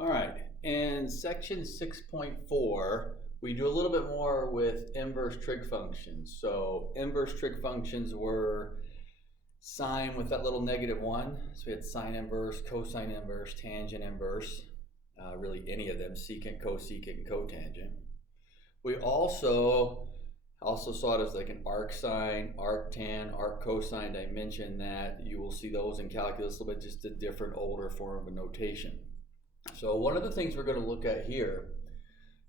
All right, in section 6.4, we do a little bit more with inverse trig functions. So inverse trig functions were sine with that little -1. So we had sine inverse, cosine inverse, tangent inverse, really any of them, secant, cosecant, and cotangent. We also saw it as like an arcsine, arctan, arccosine. I mentioned that you will see those in calculus a little bit, just a different older form of notation. So one of the things we're going to look at here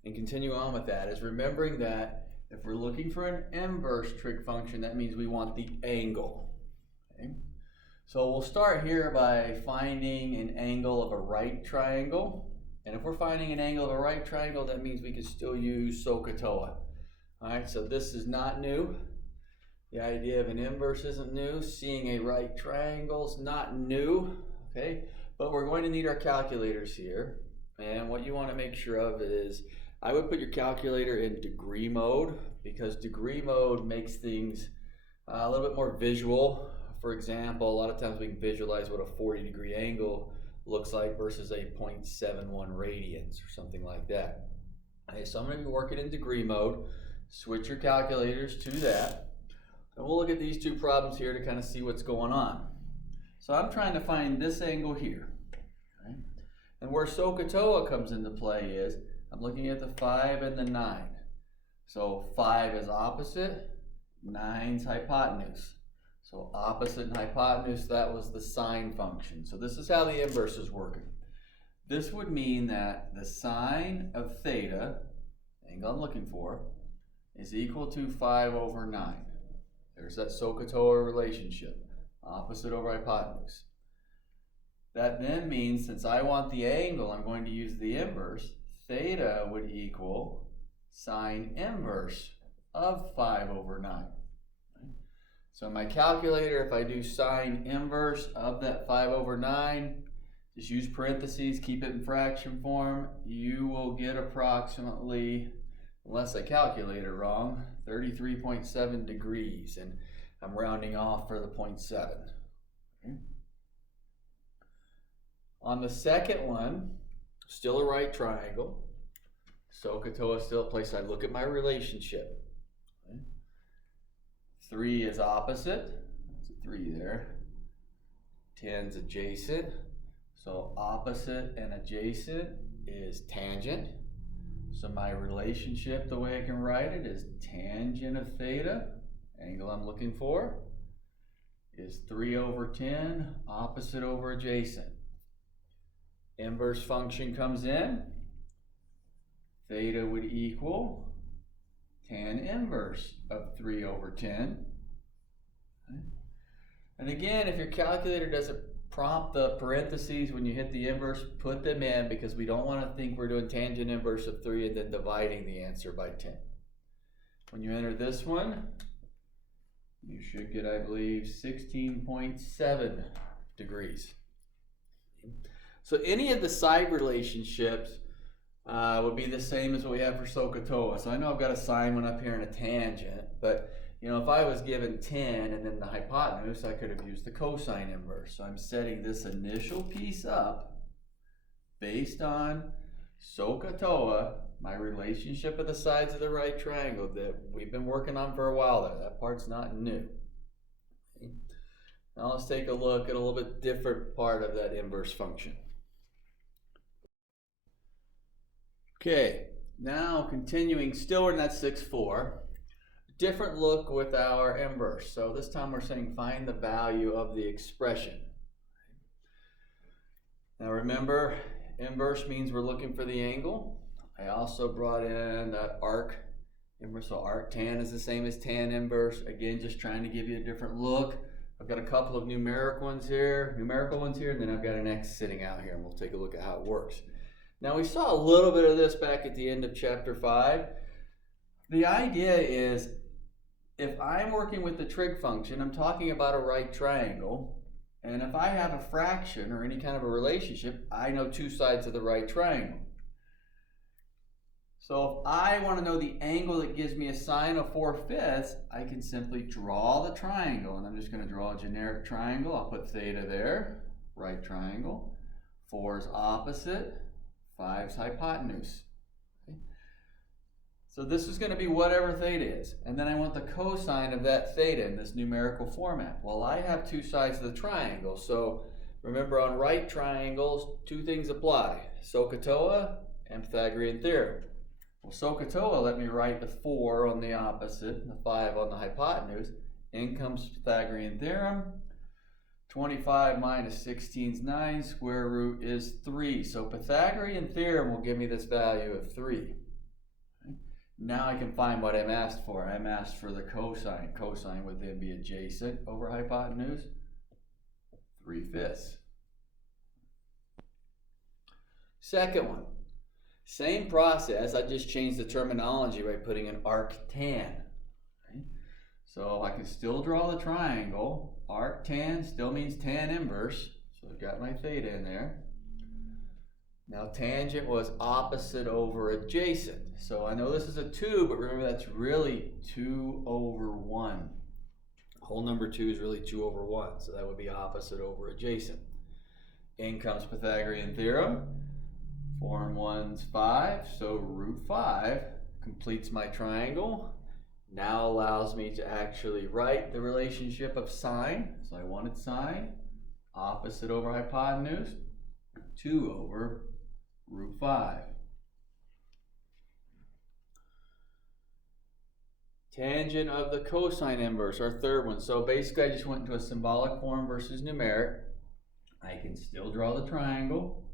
and continue on with that is remembering that if we're looking for an inverse trig function, that means we want the angle. Okay? So we'll start here by finding an angle of a right triangle. And if we're finding an angle of a right triangle, that means we can still use SOHCAHTOA. All right, so this is not new. The idea of an inverse isn't new. Seeing a right triangle is not new. Okay, but we're going to need our calculators here. And what you want to make sure of is, I would put your calculator in degree mode, because degree mode makes things a little bit more visual. For example, a lot of times we can visualize what a 40-degree angle looks like versus a 0.71 radians or something like that. Okay, so I'm going to be working in degree mode. Switch your calculators to that. And we'll look at these two problems here to kind of see what's going on. So I'm trying to find this angle here. Okay? And where SOHCAHTOA comes into play is, I'm looking at the 5 and the 9. So 5 is opposite, 9's hypotenuse. So opposite and hypotenuse, that was the sine function. So this is how the inverse is working. This would mean that the sine of theta, the angle I'm looking for, is equal to 5 over 9. There's that SOHCAHTOA relationship, opposite over hypotenuse. That then means, since I want the angle, I'm going to use the inverse. Theta would equal sine inverse of 5 over 9. So in my calculator, if I do sine inverse of that 5 over 9, just use parentheses, keep it in fraction form, you will get approximately, unless I calculate it wrong, 33.7 degrees, and I'm rounding off for the 0.7. Okay. On the second one, still a right triangle. SOHCAHTOA is still a place I look at my relationship. 3 is opposite, that's a 3 there. 10's adjacent, so opposite and adjacent is tangent. So my relationship, the way I can write it, is tangent of theta, angle I'm looking for, is 3 over 10, opposite over adjacent. Inverse function comes in, theta would equal tan inverse of 3 over 10. Okay. And again, if your calculator doesn't prompt the parentheses when you hit the inverse, put them in, because we don't want to think we're doing tangent inverse of 3 and then dividing the answer by 10. When you enter this one, you should get, I believe, 16.7 degrees. So any of the side relationships would be the same as what we have for SOHCAHTOA. So I know I've got a sine one up here and a tangent, but you know, if I was given 10 and then the hypotenuse, I could have used the cosine inverse. So I'm setting this initial piece up based on SOHCAHTOA, my relationship of the sides of the right triangle that we've been working on for a while there. That part's not new. Okay. Now let's take a look at a little bit different part of that inverse function. Okay, now continuing, still in that 6.4, different look with our inverse. So this time we're saying find the value of the expression. Now remember, inverse means we're looking for the angle. I also brought in that arc inverse, so arctan is the same as tan inverse. Again, just trying to give you a different look. I've got a couple of numerical ones here, and then I've got an X sitting out here, and we'll take a look at how it works. Now we saw a little bit of this back at the end of chapter 5. The idea is, if I'm working with the trig function, I'm talking about a right triangle, and if I have a fraction or any kind of a relationship, I know two sides of the right triangle. So if I want to know the angle that gives me a sine of 4/5, I can simply draw the triangle, and I'm just going to draw a generic triangle. I'll put theta there, right triangle. 4 is opposite, 5's hypotenuse. Okay. So this is going to be whatever theta is. And then I want the cosine of that theta in this numerical format. Well, I have two sides of the triangle. So remember, on right triangles, two things apply. SOHCAHTOA and Pythagorean theorem. Well, SOHCAHTOA let me write the 4 on the opposite, the 5 on the hypotenuse. In comes Pythagorean theorem. 25 minus 16 is 9, square root is 3. So Pythagorean theorem will give me this value of 3. Okay. Now I can find what I'm asked for. I'm asked for the cosine. Cosine would then be adjacent over hypotenuse, 3/5. Second one, same process, I just changed the terminology by putting an arctan. Okay. So I can still draw the triangle. Arctan still means tan inverse, so I've got my theta in there. Now tangent was opposite over adjacent. So I know this is a 2, but remember that's really 2 over 1. Whole number 2 is really 2 over 1, so that would be opposite over adjacent. In comes Pythagorean theorem. 4 and 1's 5, so root 5 completes my triangle. Now allows me to actually write the relationship of sine. So I wanted sine, opposite over hypotenuse, 2 over root 5. Tangent of the cosine inverse, our third one. So basically I just went into a symbolic form versus numeric. I can still draw the triangle.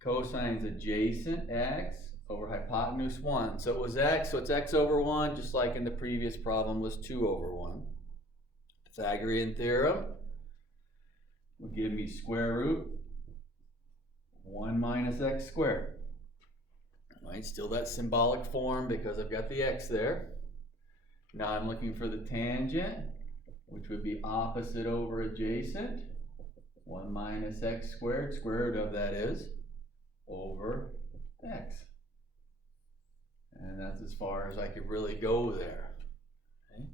Cosine is adjacent, x, over hypotenuse 1. So it was x, so it's x over 1, just like in the previous problem was 2 over 1. Pythagorean theorem will give me square root 1 minus x squared. Right, still that symbolic form because I've got the x there. Now I'm looking for the tangent, which would be opposite over adjacent. 1 minus x squared, square root of that is over x. And that's as far as I could really go there. Okay.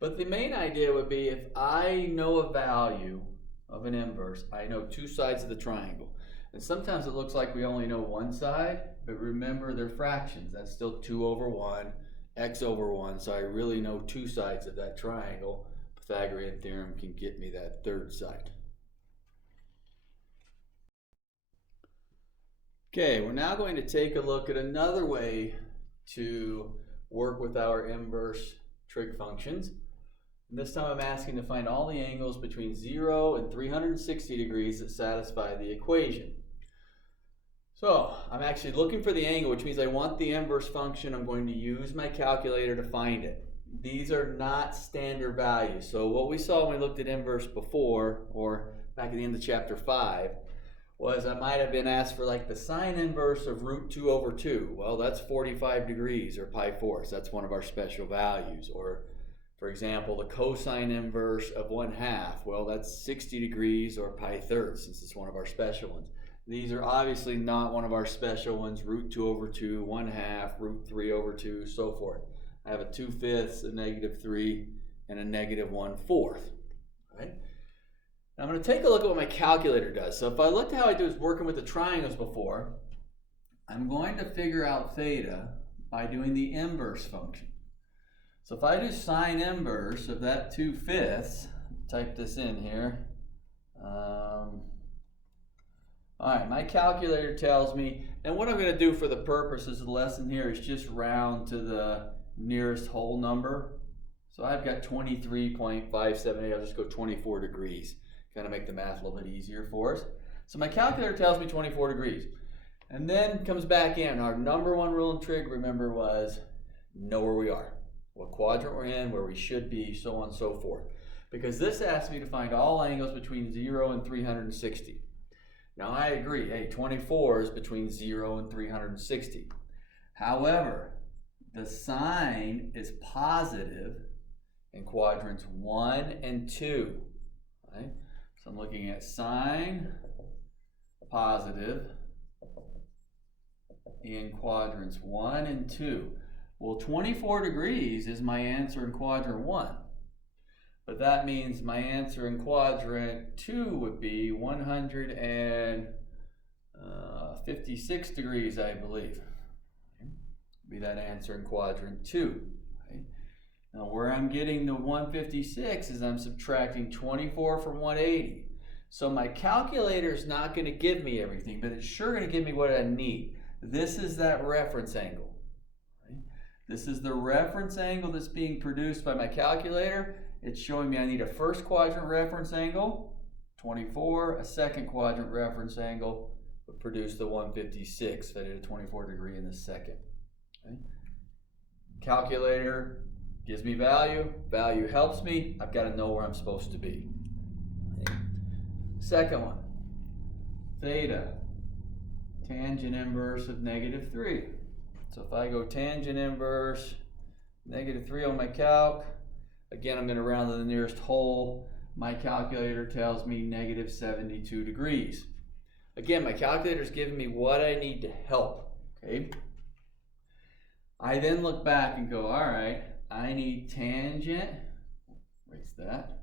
But the main idea would be if I know a value of an inverse, I know two sides of the triangle. And sometimes it looks like we only know one side, but remember they're fractions. That's still 2 over 1, x over 1. So I really know two sides of that triangle. Pythagorean theorem can get me that third side. Okay, we're now going to take a look at another way to work with our inverse trig functions. And this time I'm asking to find all the angles between 0 and 360 degrees that satisfy the equation. So I'm actually looking for the angle, which means I want the inverse function. I'm going to use my calculator to find it. These are not standard values. So what we saw when we looked at inverse before, or back at the end of chapter 5, was I might have been asked for like the sine inverse of root 2 over 2. Well, that's 45 degrees or pi fourths. That's one of our special values. Or, for example, the cosine inverse of 1/2. Well, that's 60 degrees or pi thirds, since it's one of our special ones. These are obviously not one of our special ones. Root 2 over 2, 1/2, root 3 over 2, so forth. I have a 2/5, a -3, and a -1/4. Right? Now I'm going to take a look at what my calculator does. So if I looked at how I was working with the triangles before, I'm going to figure out theta by doing the inverse function. So if I do sine inverse of that 2/5, type this in here. All right, my calculator tells me, and what I'm going to do for the purposes of the lesson here is just round to the nearest whole number. So I've got 23.578, I'll just go 24 degrees. Kind of make the math a little bit easier for us. So my calculator tells me 24 degrees. And then comes back in. Our number one rule in trig, remember, was know where we are. What quadrant we're in, where we should be, so on and so forth. Because this asks me to find all angles between 0 and 360. Now I agree, hey, 24 is between 0 and 360. However, the sign is positive in quadrants 1 and 2. Right? So I'm looking at sine positive in quadrants 1 and 2. Well, 24 degrees is my answer in quadrant 1. But that means my answer in quadrant 2 would be 100 and 56 degrees, I believe. Okay. Be that answer in quadrant 2. Okay. Now where I'm getting the 156 is I'm subtracting 24 from 180. So my calculator is not going to give me everything, but it's sure going to give me what I need. This is that reference angle. Okay. This is the reference angle that's being produced by my calculator. It's showing me I need a first quadrant reference angle, 24, a second quadrant reference angle, would produce the 156, if I did a 24 degree in the second. Okay. Calculator gives me value, value helps me, I've got to know where I'm supposed to be. Okay. Second one, theta, tangent inverse of -3. So if I go tangent inverse, -3 on my calc, again I'm going to round to the nearest whole. My calculator tells me -72 degrees. Again, my calculator is giving me what I need to help. Okay. I then look back and go, all right, I need tangent, erase that,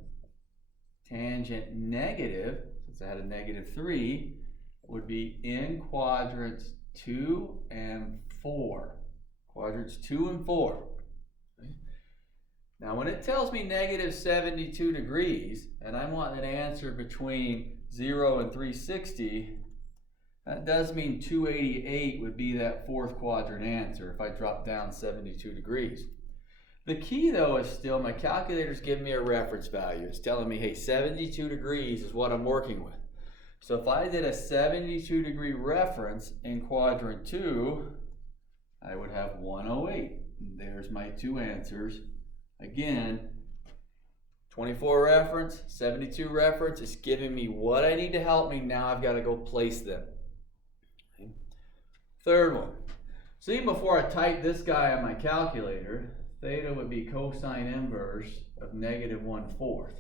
tangent negative, since I had a -3, would be in quadrants 2 and 4. Quadrants 2 and 4. Okay. Now when it tells me -72 degrees, and I want an answer between 0 and 360, that does mean 288 would be that fourth quadrant answer if I drop down 72 degrees. The key though is still my calculator's giving me a reference value. It's telling me, hey, 72 degrees is what I'm working with. So if I did a 72 degree reference in quadrant 2, I would have 108. There's my two answers. Again, 24 reference, 72 reference, it's giving me what I need to help me. Now I've got to go place them. Okay. Third one. So even before I type this guy on my calculator, theta would be cosine inverse of -1/4.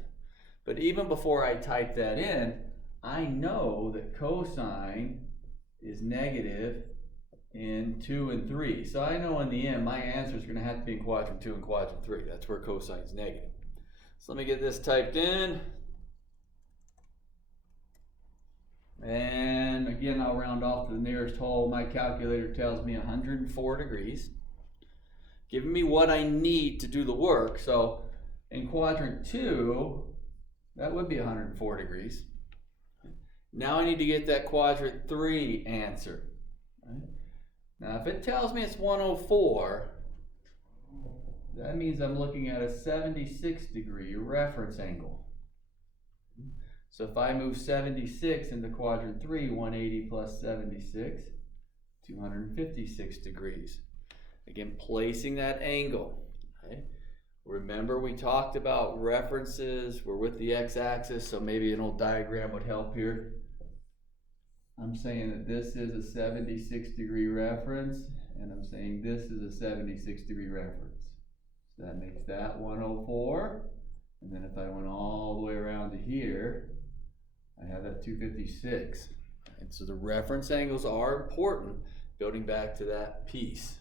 But even before I type that in, I know that cosine is negative in 2 and 3. So I know in the end my answer is going to have to be in quadrant 2 and quadrant 3. That's where cosine is negative. So let me get this typed in. And again, I'll round off to the nearest whole. My calculator tells me 104 degrees, giving me what I need to do the work. So in quadrant 2, that would be 104 degrees. Now I need to get that quadrant 3 answer. Right? Now if it tells me it's 104, that means I'm looking at a 76 degree reference angle. So if I move 76 into quadrant 3, 180 plus 76, 256 degrees. Again, placing that angle. Okay? Remember we talked about references, we're with the x-axis, so maybe an old diagram would help here. I'm saying that this is a 76 degree reference, and I'm saying this is a 76 degree reference. So that makes that 104, and then if I went all the way around to here, I have that 256. And so the reference angles are important, building back to that piece.